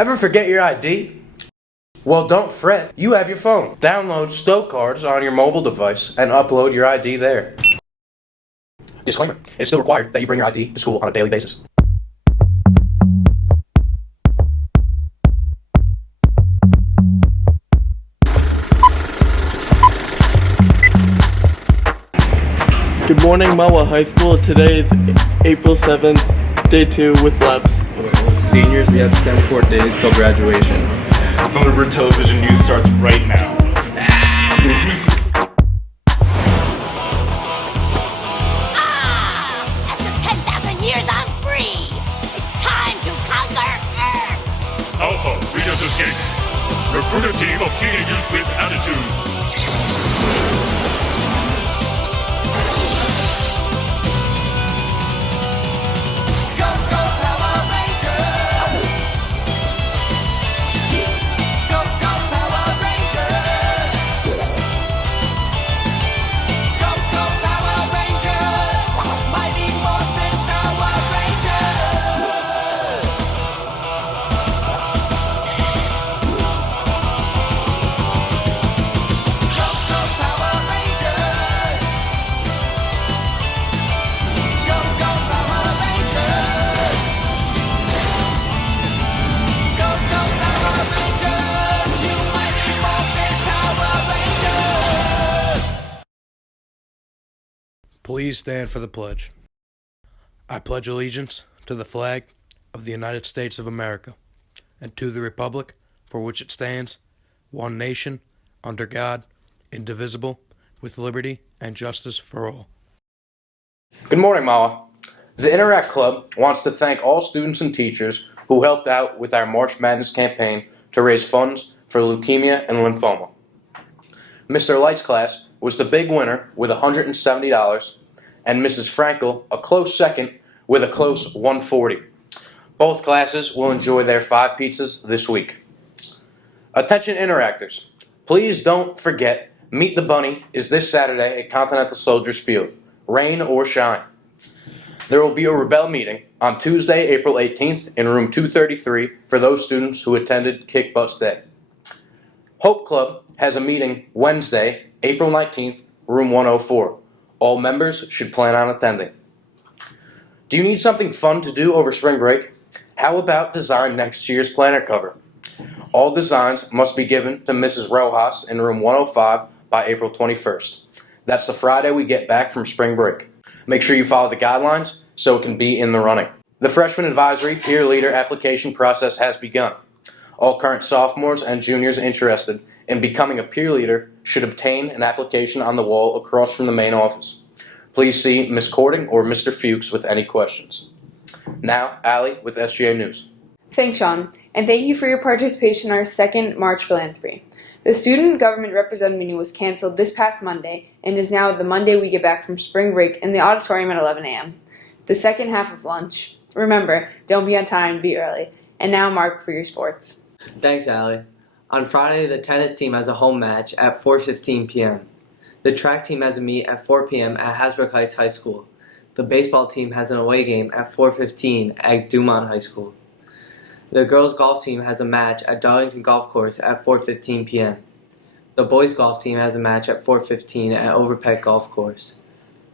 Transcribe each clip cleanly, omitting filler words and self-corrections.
Ever forget your ID? Well, don't fret. You have your phone. Download Stow Cards on your mobile device and upload your ID there. Disclaimer: it's still required that you bring your ID to school on a daily basis. Good morning, Mahwah High School. Today is April 7th, day 2 with labs. Seniors, we have 74 days till graduation. Thunderbird television news starts right now. After 10,000 years, I'm free! It's time to conquer Earth! Alpha, Reader's Escape. Recruit a team of teenagers with attitudes. Please stand for the pledge. I pledge allegiance to the flag of the United States of America and to the republic for which it stands, one nation, under God, indivisible, with liberty and justice for all. Good morning, Mahwah. The Interact Club wants to thank all students and teachers who helped out with our March Madness campaign to raise funds for leukemia and lymphoma. Mr. Light's class was the big winner with $170, and Mrs. Frankel a close second with a close $140. Both classes will enjoy their 5 pizzas this week. Attention interactors, please don't forget Meet the Bunny is this Saturday at Continental Soldiers Field, rain or shine. There will be a Rebel meeting on Tuesday, April 18th in room 233 for those students who attended Kick Butt's Day. Hope Club has a meeting Wednesday, April 19th, room 104. All members should plan on attending. Do you need something fun to do over spring break? How about design next year's planner cover? All designs must be given to Mrs. Rojas in room 105 by April 21st. That's the Friday we get back from spring break. Make sure you follow the guidelines so it can be in the running. The Freshman Advisory Peer Leader application process has begun. All current sophomores and juniors interested in becoming a peer leader should obtain an application on the wall across from the main office. Please see Ms. Cording or Mr. Fuchs with any questions. Now, Allie with SGA News. Thanks, Sean, and thank you for your participation in our second March Philanthropy. The Student Government Representative meeting was canceled this past Monday and is now the Monday we get back from spring break in the auditorium at 11 a.m. The second half of lunch. Remember, don't be on time, be early. And now, Mark, for your sports. Thanks, Allie. On Friday, the tennis team has a home match at 4:15 p.m. The track team has a meet at 4 p.m. at Hasbrook Heights High School. The baseball team has an away game at 4:15 at Dumont High School. The girls' golf team has a match at Darlington Golf Course at 4:15 p.m. The boys' golf team has a match at 4:15 at Overpeck Golf Course.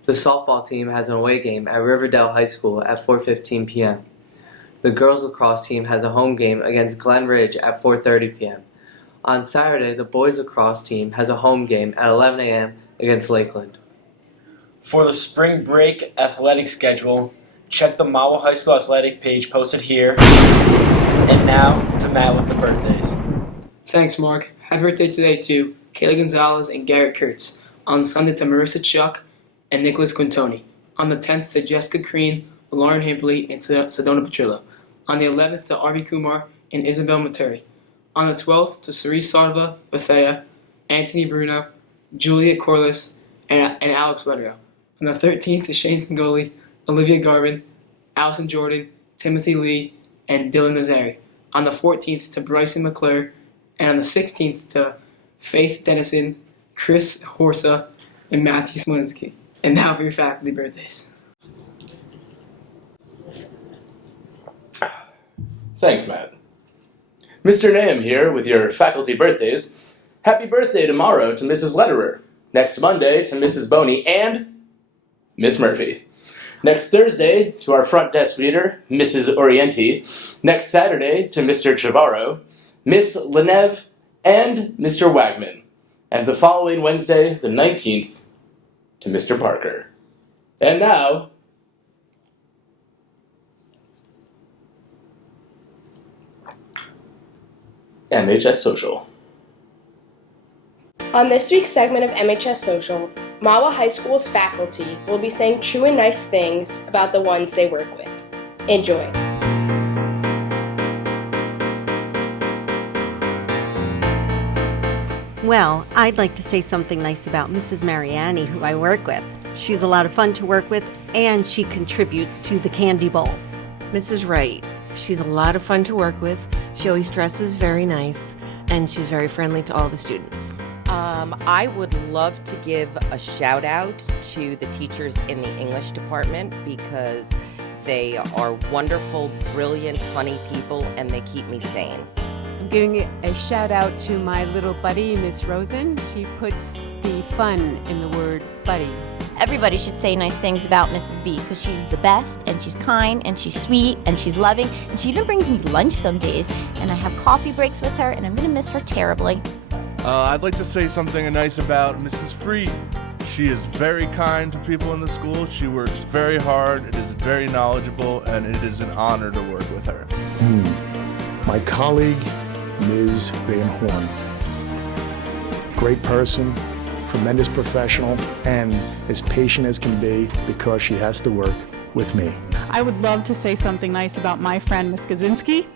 The softball team has an away game at Riverdale High School at 4:15 p.m. The girls' lacrosse team has a home game against Glen Ridge at 4:30 p.m. On Saturday, the boys' lacrosse team has a home game at 11 a.m. against Lakeland. For the spring break athletic schedule, check the Mahwah High School athletic page posted here. And now to Matt with the birthdays. Thanks, Mark. Happy birthday today to Kayla Gonzalez and Garrett Kurtz. On Sunday to Marissa Chuck and Nicholas Quintoni. On the 10th to Jessica Crean, Lauren Hampley, and Sedona Petrillo. On the 11th to Arvi Kumar and Isabel Maturi. On the 12th to Cerise Sarva, Bethea, Anthony Bruno, Juliet Corliss, and Alex Wedrio. On the 13th to Shane Singoli, Olivia Garvin, Allison Jordan, Timothy Lee, and Dylan Nazari. On the 14th to Bryson McClure, and on the 16th to Faith Dennison, Chris Horsa, and Matthew Smolinski. And now for your faculty birthdays. Thanks, Matt. Mr. Nahum here with your faculty birthdays. Happy birthday tomorrow to Mrs. Lederer. Next Monday to Mrs. Boney and Miss Murphy. Next Thursday to our front desk reader, Mrs. Orienti. Next Saturday to Mr. Chavarro, Miss Lenev, and Mr. Wagman. And the following Wednesday, the 19th, to Mr. Parker. And now, NHS Social. On this week's segment of MHS Social, Mahwah High School's faculty will be saying true and nice things about the ones they work with. Enjoy. Well, I'd like to say something nice about Mrs. Mariani, who I work with. She's a lot of fun to work with, and she contributes to the candy bowl. Mrs. Wright, she's a lot of fun to work with. She always dresses very nice, and she's very friendly to all the students. I would love to give a shout out to the teachers in the English department because they are wonderful, brilliant, funny people, and they keep me sane. I'm giving a shout out to my little buddy, Miss Rosen. She puts the fun in the word buddy. Everybody should say nice things about Mrs. B because she's the best and she's kind and she's sweet and she's loving and she even brings me lunch some days and I have coffee breaks with her and I'm going to miss her terribly. I'd like to say something nice about Mrs. Freed. She is very kind to people in the school. She works very hard. It is very knowledgeable and it is an honor to work with her. My colleague, Ms. Van Horn. Great person, tremendous professional, and as patient as can be because she has to work with me. I would love to say something nice about my friend, Ms. Kaczynski.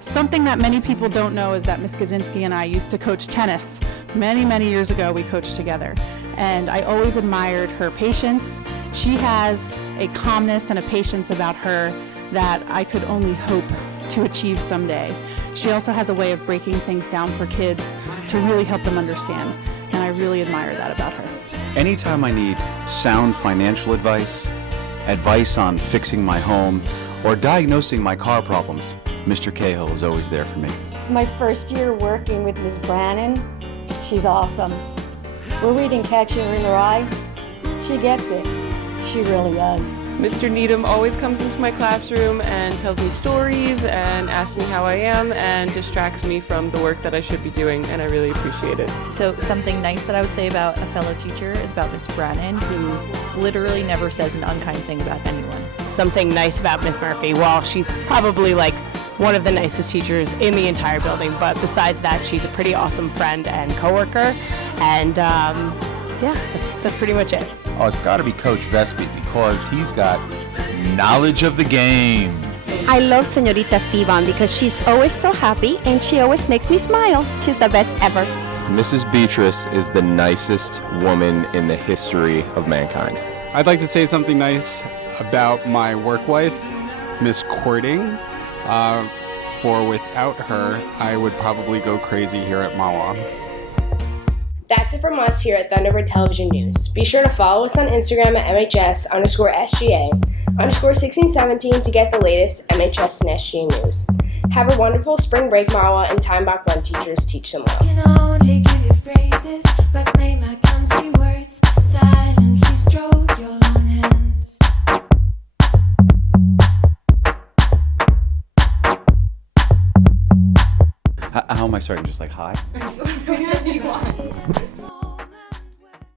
Something that many people don't know is that Ms. Kaczynski and I used to coach tennis. Many, many years ago, we coached together. And I always admired her patience. She has a calmness and a patience about her that I could only hope to achieve someday. She also has a way of breaking things down for kids to really help them understand. And I really admire that about her. Anytime I need sound financial advice, advice on fixing my home, or diagnosing my car problems, Mr. Cahill is always there for me. It's my first year working with Ms. Brannon. She's awesome. We're reading Catcher in Her Eye. She gets it. She really does. Mr. Needham always comes into my classroom and tells me stories and asks me how I am and distracts me from the work that I should be doing, and I really appreciate it. So something nice that I would say about a fellow teacher is about Miss Brannon, who literally never says an unkind thing about anyone. Something nice about Miss Murphy, well, she's probably like one of the nicest teachers in the entire building, but besides that, she's a pretty awesome friend and coworker, and yeah, that's pretty much it. Oh, it's got to be Coach Vespi because he's got knowledge of the game. I love Señorita Thiban because she's always so happy and she always makes me smile. She's the best ever. Mrs. Beatrice is the nicest woman in the history of mankind. I'd like to say something nice about my work wife, Miss Courting. For without her, I would probably go crazy here at Mahwah. That's it from us here at Thunderbird Television News. Be sure to follow us on Instagram at MHS_SGA_1617 to get the latest MHS and SGA news. Have a wonderful spring break, Mahwah, and time back when teachers teach them well. Can only give you phrases, but may my clumsy words silently stroke your lone hands. How am I starting? Just like hi? Whatever you want.